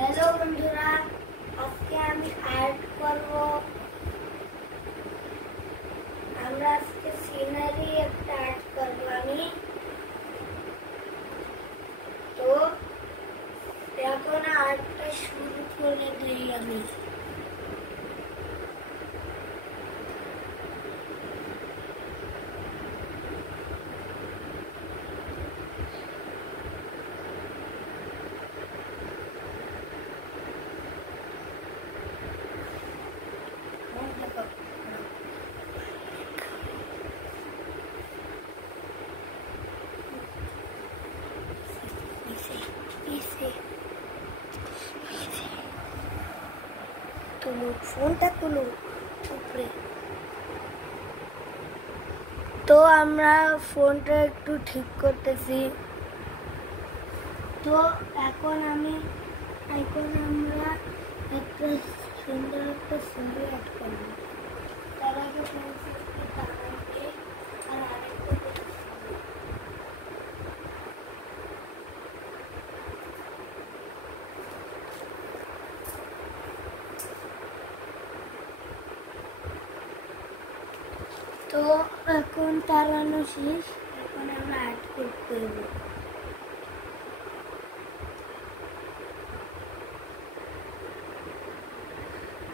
Hello বন্ধুরা, আজকে আমি আর্ট করব। আমরা আজকে সিনারি একটা আর্ট করব। আমি তো এখন আর্টটা শুরু করে দিই। আমি তুলো ফোনটা তুলো উপরে। তো আমরা ফোনটা একটু ঠিক করতেছি। তো এখন আমরা একটা সুন্দর একটা ছবি অ্যাড করব। তার আগে পেন্সিলকে টানাতে আর আরেকটা তো এখন টানানো শেষ। এখন আমরা অ্যাড করতে হবে।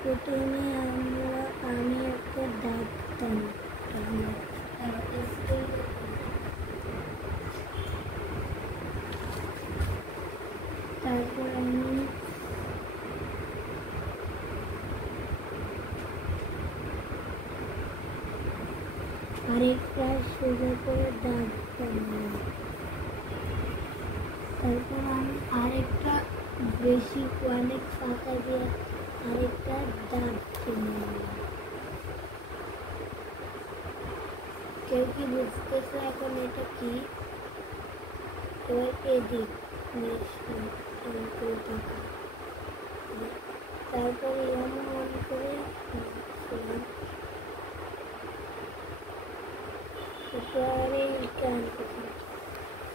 প্রথমে আমি একটা দাগ টানবো। তারপর আমি আরেকটা সোজা করে দাগ টানবো। তারপর আমি আরেকটা বেশি অনেক ফাঁকা দিয়ে আরেকটা দাগ টেনে নেব। কেউ কি বুঝতেছে এখন এটা কি? এবার এদিক তারপরে এমন করে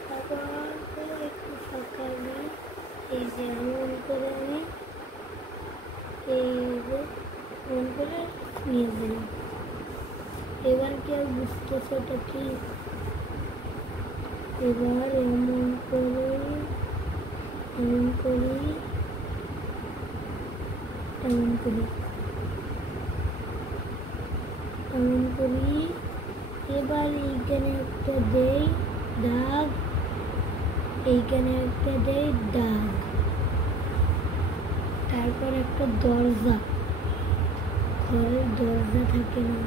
তারপর একটু ফাঁকা নিয়ে এই যে এমন করে আমি এই যে এমন করে নিয়ে দিলাম। এবার কেউ বুঝতেছে এটা কি? এবার এমন করে এবার এইখানে একটা দেই দাগ, এইখানে একটা দেই দাগ। তারপর একটা দরজা, ঘরের দরজা থাকে না?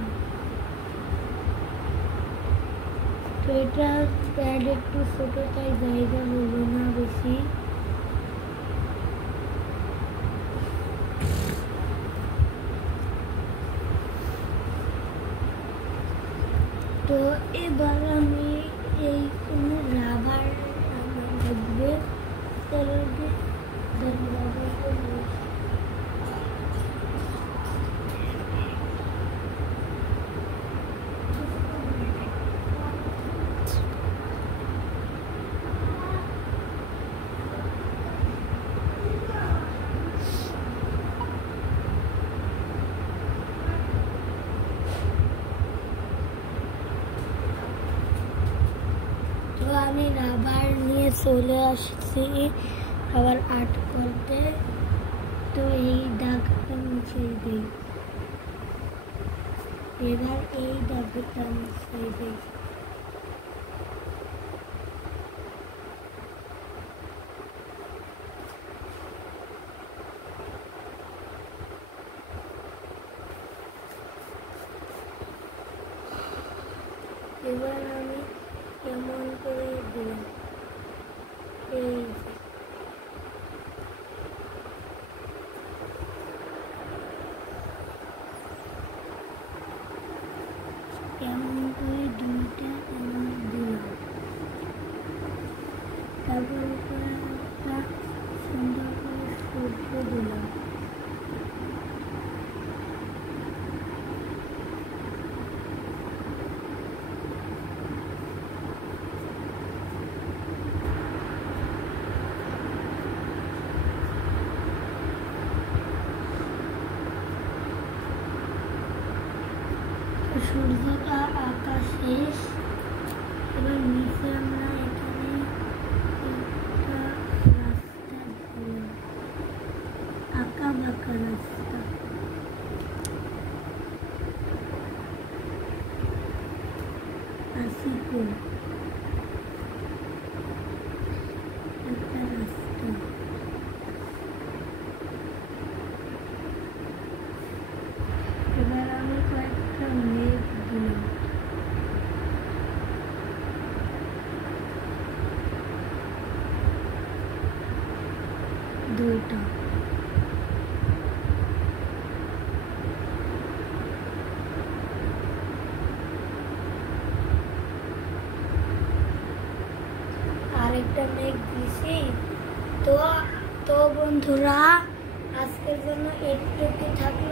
তো এটা প্যাড একটু ছোট, তাই জায়গা হলো না বেশি। তো এবার আমি এই কোনো রাবার লাগবে। আমি রাবার নিয়ে চলে আসছি আবার আর্ট করতে। তো এই দাগটা মুছে দিই। এবার এই দাগটা মুছে দিই। এবার আমি কেমন করে দিই এই কেমন করে দুইটা এমন দিলাম। তারপর উপরে একটা সুন্দর করে সূর্য দিলাম। সূর্যটা আঁকা শেষ। এবার নিচে আমরা এখানে একটা রাস্তা দিলাম, আঁকা বাঁকা রাস্তা। কাশীপুর একটা রাস্তা। এবার আমি কয়েকটা মেঘ দিলাম। দুইটা। আরেকটা মেঘ দিছি। তো তো বন্ধুরা, আজকের জন্য একটু থাকলো।